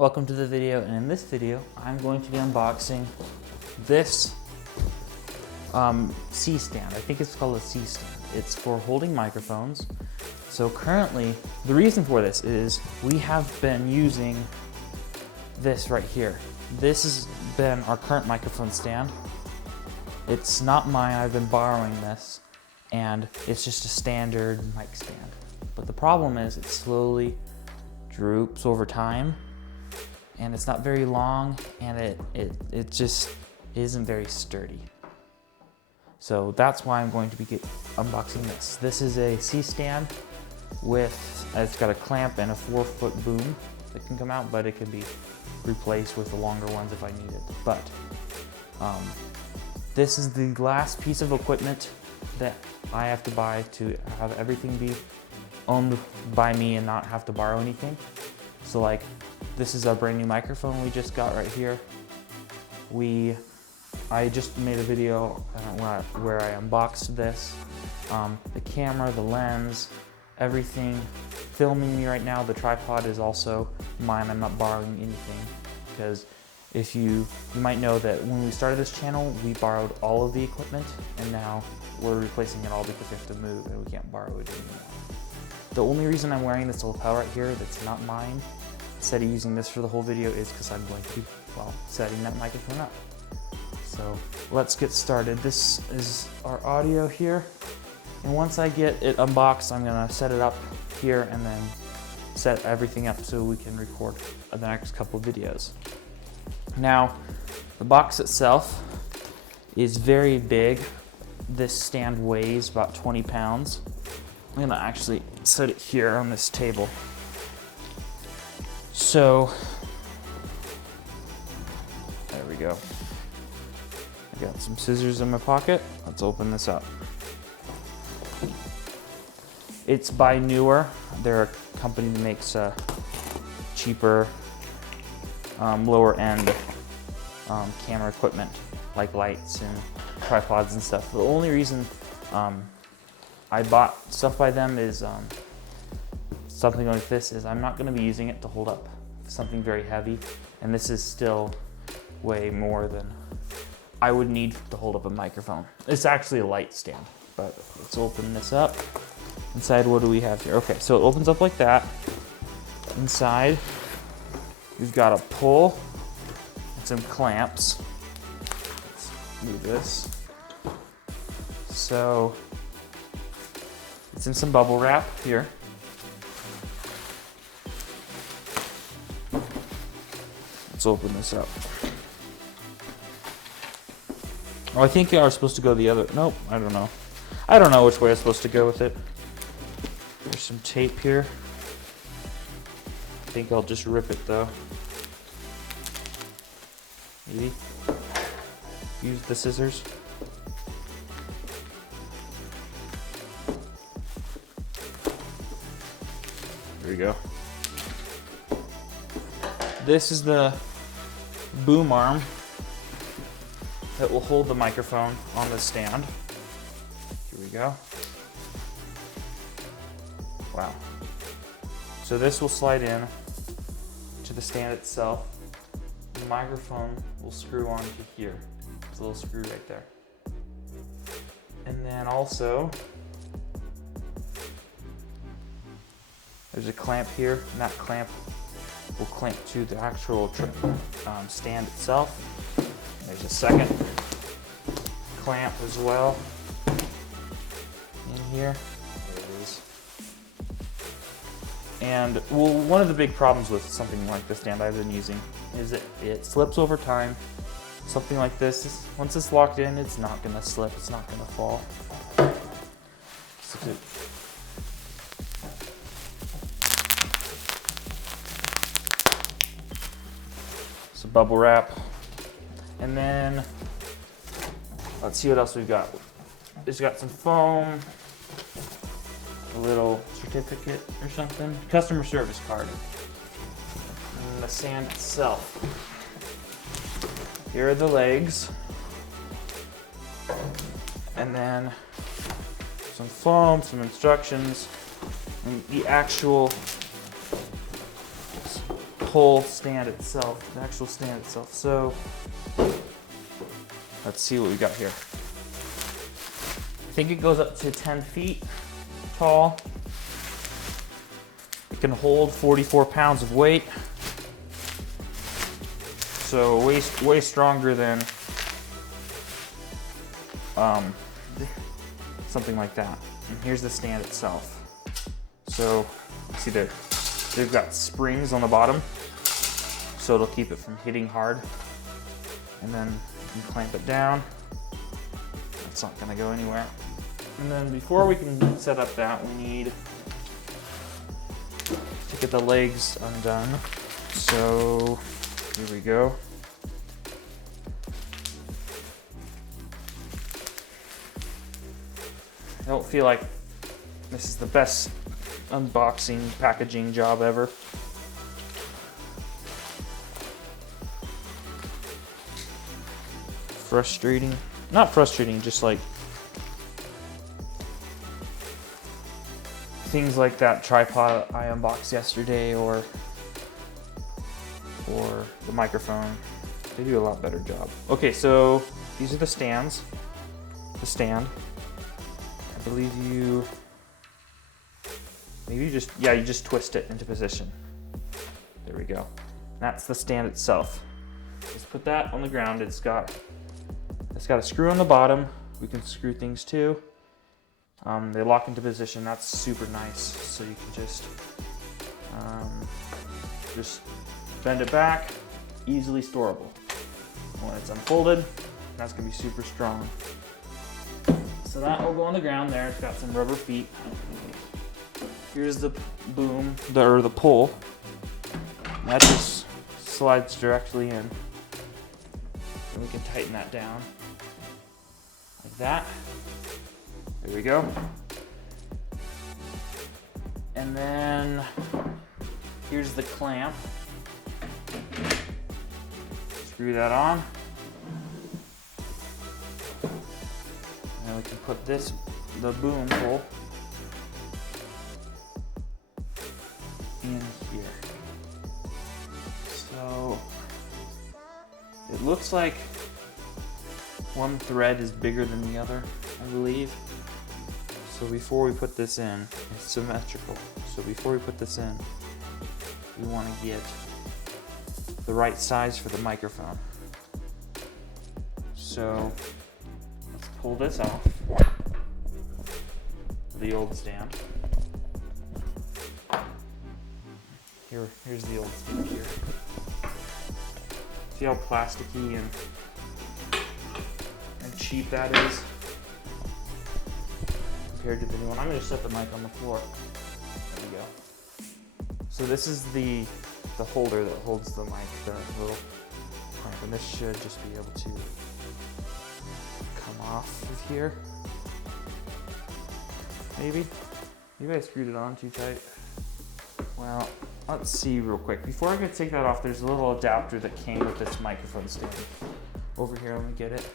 Welcome to the video, and in this video I'm going to be unboxing this C-stand. I think it's called a C-stand. It's for holding microphones. So currently, the reason for this is we have been using this right here. This has been our current microphone stand. It's not mine, I've been borrowing this, and it's just a standard mic stand. But the problem is it slowly droops over time, and it's not very long, and it just isn't very sturdy. So that's why I'm going to be unboxing this. This is a C-stand with, it's got a clamp and a 4-foot boom that can come out, but it can be replaced with the longer ones if I need it. But this is the last piece of equipment that I have to buy to have everything be owned by me and not have to borrow anything. So like, this is our brand new microphone we just got right here. I just made a video where I unboxed this. The camera, the lens, everything filming me right now. The tripod is also mine. I'm not borrowing anything, because if you might know that when we started this channel, we borrowed all of the equipment, and now we're replacing it all because we have to move and we can't borrow it anymore. The only reason I'm wearing this lapel right here that's not mine, instead of using this for the whole video, is because I'm going to be, well, setting that microphone up. So let's get started. This is our audio here. And once I get it unboxed, I'm gonna set it up here and then set everything up so we can record the next couple of videos. Now, the box itself is very big. This stand weighs about 20 pounds. I'm gonna actually set it here on this table. So, there we go. I got some scissors in my pocket. Let's open this up. It's by Neewer. They're a company that makes cheaper, lower end camera equipment, like lights and tripods and stuff. The only reason I bought stuff by them is something like this is I'm not going to be using it to hold up something very heavy, and this is still way more than I would need to hold up a microphone. It's actually a light stand, but let's open this up. Inside, what do we have here? Okay, so it opens up like that. Inside, we've got a pull and some clamps. Let's move this. So it's in some bubble wrap here. Let's open this up. Oh, I think you are supposed to go the other, nope, I don't know. I don't know which way I'm supposed to go with it. There's some tape here. I think I'll just rip it though. Maybe. Use the scissors. There we go. This is the boom arm that will hold the microphone on the stand. Here we go. Wow. So this will slide in to the stand itself. The microphone will screw onto here. There's a little screw right there. And then also, there's a clamp here, and that clamp will clamp to the actual stand itself. There's a second clamp as well in here. There it is. And well, one of the big problems with something like the stand I've been using is that it slips over time. Something like this, once it's locked in, it's not gonna slip, it's not gonna fall. So bubble wrap. And then, let's see what else we've got. It's got some foam, a little certificate or something, customer service card, and the stand itself. Here are the legs, and then some foam, some instructions, and the actual whole stand itself, the actual stand itself. So let's see what we got here. I think it goes up to 10 feet tall. It can hold 44 pounds of weight. So way stronger than something like that. And here's the stand itself. So see they've got springs on the bottom, so it'll keep it from hitting hard. And then you can clamp it down. It's not gonna go anywhere. And then before we can set up that, we need to get the legs undone. So here we go. I don't feel like this is the best unboxing packaging job ever. Frustrating. Not frustrating, just like things like that tripod I unboxed yesterday or the microphone. They do a lot better job. Okay, so these are the stands. The stand. I believe you just twist it into position. There we go. That's the stand itself. Let's put that on the ground. It's got a screw on the bottom. We can screw things too. They lock into position. That's super nice. So you can just bend it back, easily storable. When it's unfolded, that's gonna be super strong. So that will go on the ground there. It's got some rubber feet. Here's the boom, or the pull. That just slides directly in. And we can tighten that down like that. There we go. And then here's the clamp. Screw that on. And then we can put the boom pull in here. So it looks like one thread is bigger than the other, I believe. So before we put this in, it's symmetrical. So before we put this in, we want to get the right size for the microphone. So let's pull this off the old stand. Here's the old stand here. See how plasticky and cheap that is compared to the new one. I'm going to set the mic on the floor. There we go. So this is the holder that holds the mic, the little clamp, and this should just be able to come off of here. Maybe I screwed it on too tight. Well, let's see real quick. Before I can take that off, there's a little adapter that came with this microphone stand. Over here, let me get it.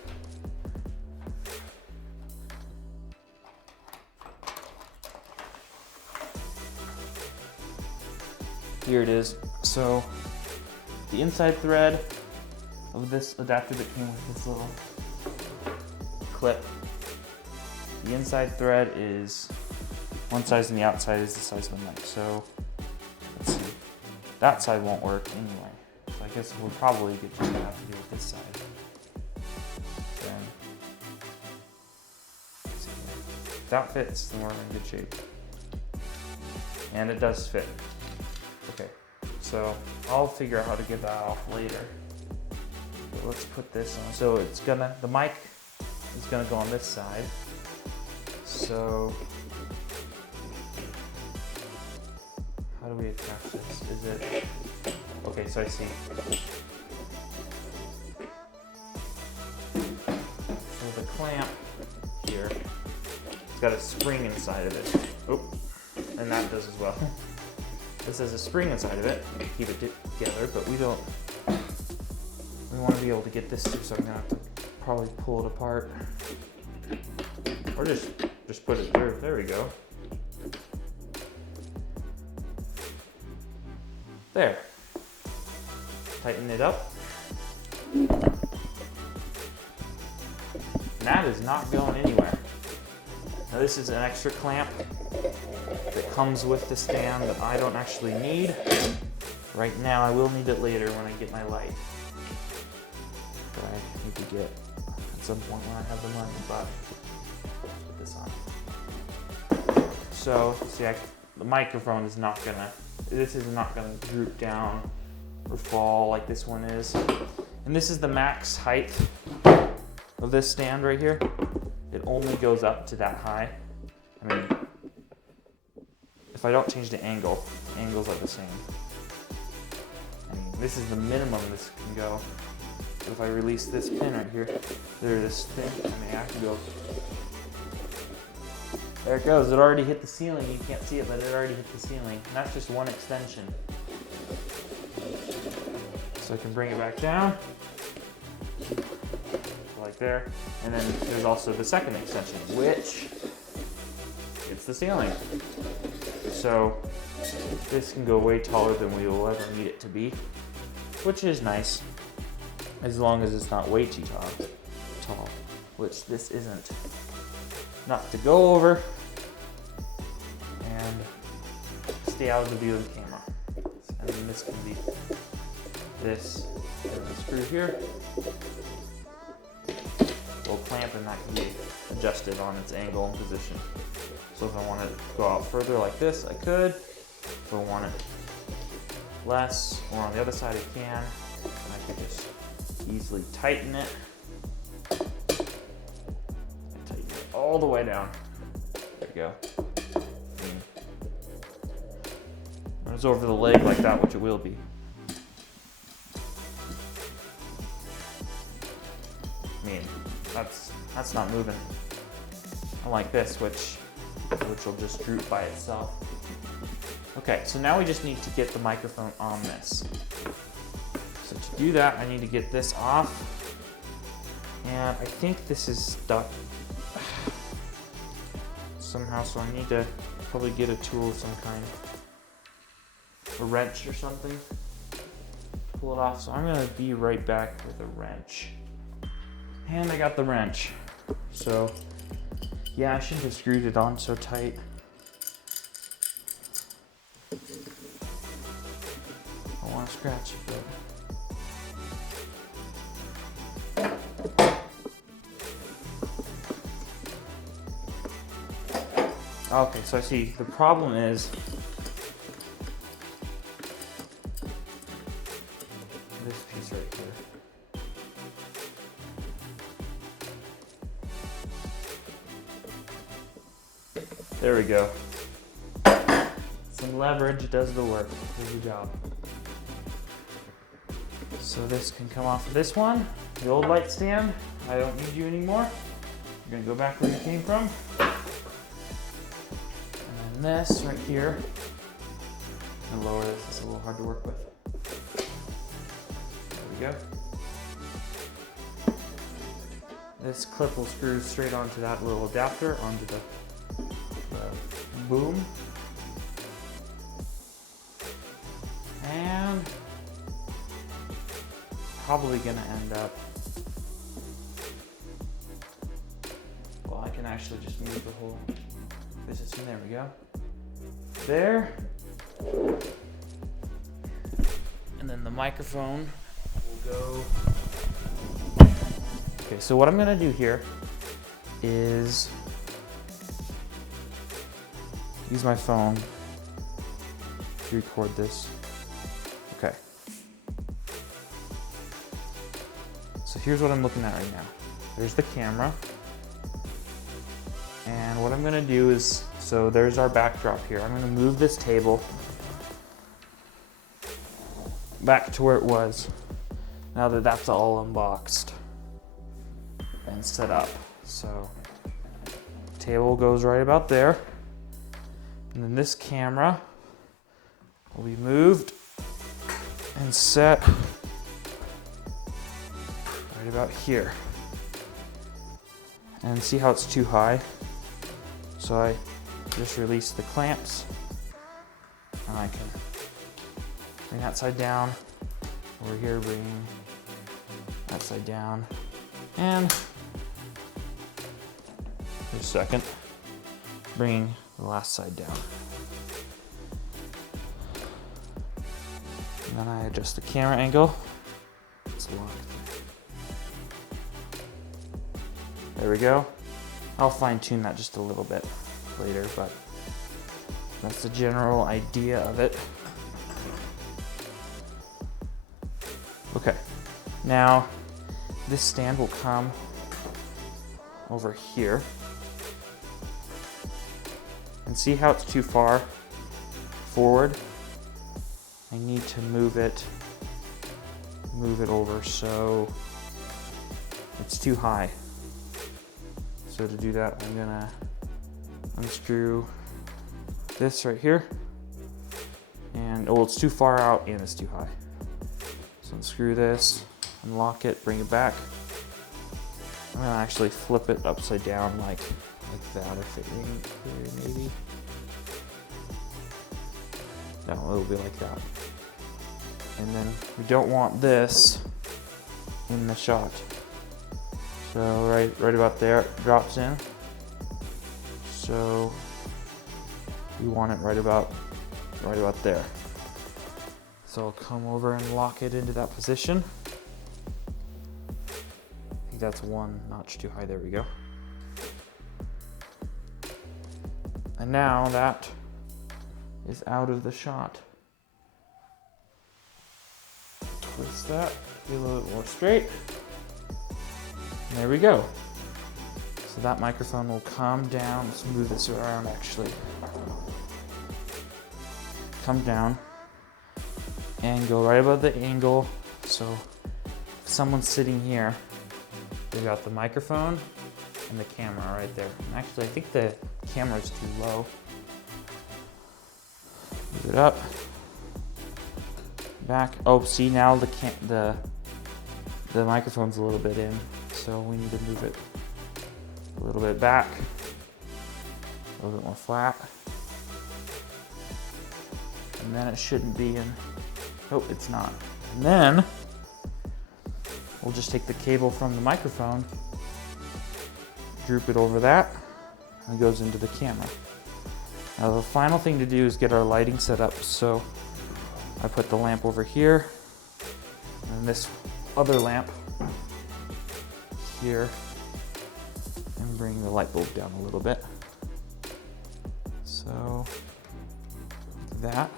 Here it is. So the inside thread of this adapter that came with this little clip, the inside thread is one size and the outside is the size of the mic. So let's see, that side won't work anyway. So I guess we'll probably get to have to do with this side. Then, let's see here. If that fits, then we're in good shape. And it does fit. Okay, so I'll figure out how to get that off later. But let's put this on. So the mic is gonna go on this side. So how do we attach this? Is it, okay, so I see. So the clamp here, it's got a spring inside of it. Oh, and that does as well. This has a spring inside of it to keep it together, but we want to be able to get this too, so I'm gonna have to probably pull it apart. Or just put it there. There we go. There. tighten it up. That is not going anywhere. Now this is an extra clamp that comes with the stand that I don't actually need. Right now, I will need it later when I get my light. But I need to get at some point when I have the money, but put this on. So, see, the microphone is not gonna, this is not gonna droop down or fall like this one is. And this is the max height of this stand right here. It only goes up to that high. I mean, if I don't change the angles are the same. I mean, this is the minimum this can go. But if I release this pin right here, there's this thing, I mean, I can go. There it goes, it already hit the ceiling. You can't see it, but it already hit the ceiling. And that's just one extension. So I can bring it back down, like there. And then there's also the second extension, which hits the ceiling. So this can go way taller than we will ever need it to be, which is nice, as long as it's not way too tall, which this isn't. Enough to go over and stay out of the view of the camera. And then this can be this screw here, little clamp, and that can be adjusted on its angle and position. So if I want to go out further like this, I could. If I want it less, or on the other side, I can. And I can just easily tighten it. Tighten it all the way down. There we go. When it's over the leg like that, which it will be. I mean, that's not moving. Unlike this, which will just droop by itself. Okay, so now we just need to get the microphone on this. So to do that, I need to get this off. And I think this is stuck somehow, so I need to probably get a tool of some kind. A wrench or something. Pull it off. So I'm gonna be right back with a wrench. And I got the wrench. So yeah, I shouldn't have screwed it on so tight. I want to scratch it, but... Okay, so I see. The problem is this piece right here. There we go. Some leverage does the work. Does the job. So this can come off of this one, the old light stand. I don't need you anymore. You're gonna go back where you came from. And then this right here. I'm gonna lower this. It's a little hard to work with. There we go. This clip will screw straight onto that little adapter, onto the boom. And probably gonna end up, well, I can actually just move the whole, this is, there we go. There. And then the microphone will go. Okay, so what I'm gonna do here is use my phone to record this. Okay. So here's what I'm looking at right now. There's the camera. And what I'm gonna do is, so there's our backdrop here. I'm gonna move this table back to where it was, now that that's all unboxed and set up. So the table goes right about there. And then this camera will be moved and set right about here. And see how it's too high? So I just release the clamps and I can bring that side down, over here, bringing that side down, and for a second, bringing the last side down. And then I adjust the camera angle. It's locked. There we go. I'll fine tune that just a little bit later, but that's the general idea of it. Okay, now this stand will come over here. And see how it's too far forward? I need to move it over so it's too high. So to do that, I'm gonna unscrew this right here. And, oh, it's too far out and it's too high. So unscrew this, unlock it, bring it back. I'm gonna actually flip it upside down like that if it ain't clear, maybe. No, it'll be like that. And then we don't want this in the shot. So right about there, it drops in. So we want it right about there. So I'll come over and lock it into that position. I think that's one notch too high, there we go. And now that is out of the shot. Twist that, be a little bit more straight. And there we go. So that microphone will come down. Let's move this around actually. Come down and go right above the angle. So if someone's sitting here, they got the microphone and the camera right there. And actually, I think the camera's too low. Move it up. Back. Oh, see now the microphone's a little bit in, so we need to move it a little bit back, a little bit more flat, and then it shouldn't be in. Oh, it's not. And then we'll just take the cable from the microphone, droop it over that, and it goes into the camera. Now the final thing to do is get our lighting set up. So I put the lamp over here, and this other lamp here, and bring the light bulb down a little bit. So that.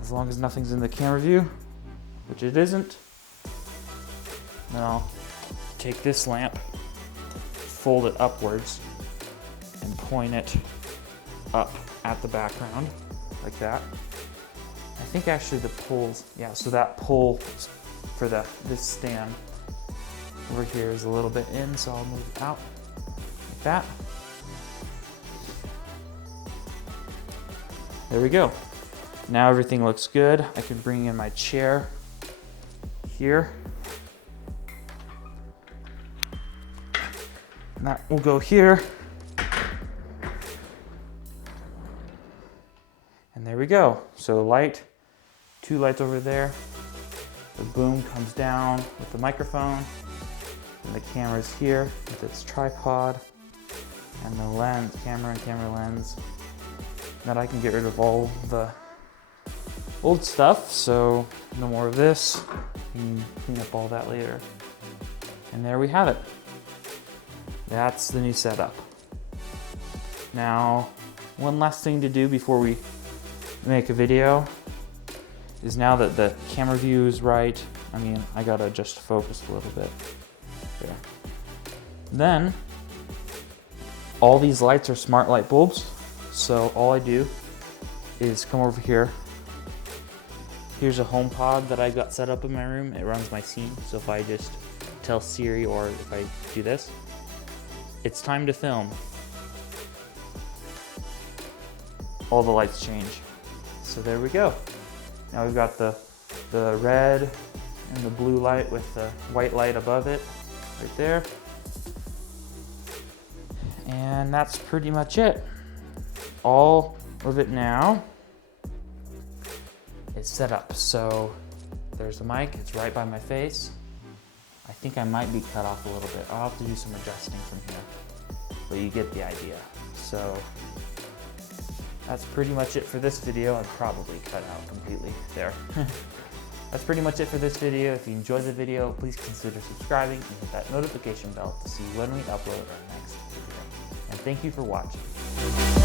As long as nothing's in the camera view, which it isn't, then I'll take this lamp, fold it upwards, and point it up at the background, like that. I think actually the poles, yeah, so that pole for this stand over here is a little bit in, so I'll move it out like that. There we go. Now everything looks good. I can bring in my chair here. And that will go here. And there we go. So light, two lights over there. The boom comes down with the microphone. And the camera's here with its tripod. And the lens, camera and camera lens. That I can get rid of all the old stuff, so no more of this. You can clean up all that later. And there we have it. That's the new setup. Now, one last thing to do before we make a video is, now that the camera view is right, I mean, I gotta adjust focus a little bit. There. Then, all these lights are smart light bulbs. So all I do is come over here. Here's a HomePod that I got set up in my room. It runs my scene. So if I just tell Siri, or if I do this, it's time to film, all the lights change. So there we go. Now we've got the red and the blue light with the white light above it right there. And that's pretty much it. All of it now is set up. So there's the mic, it's right by my face. I think I might be cut off a little bit. I'll have to do some adjusting from here, but you get the idea. So that's pretty much it for this video. I'd probably cut out completely there. That's pretty much it for this video. If you enjoyed the video, please consider subscribing and hit that notification bell to see when we upload our next video. And thank you for watching.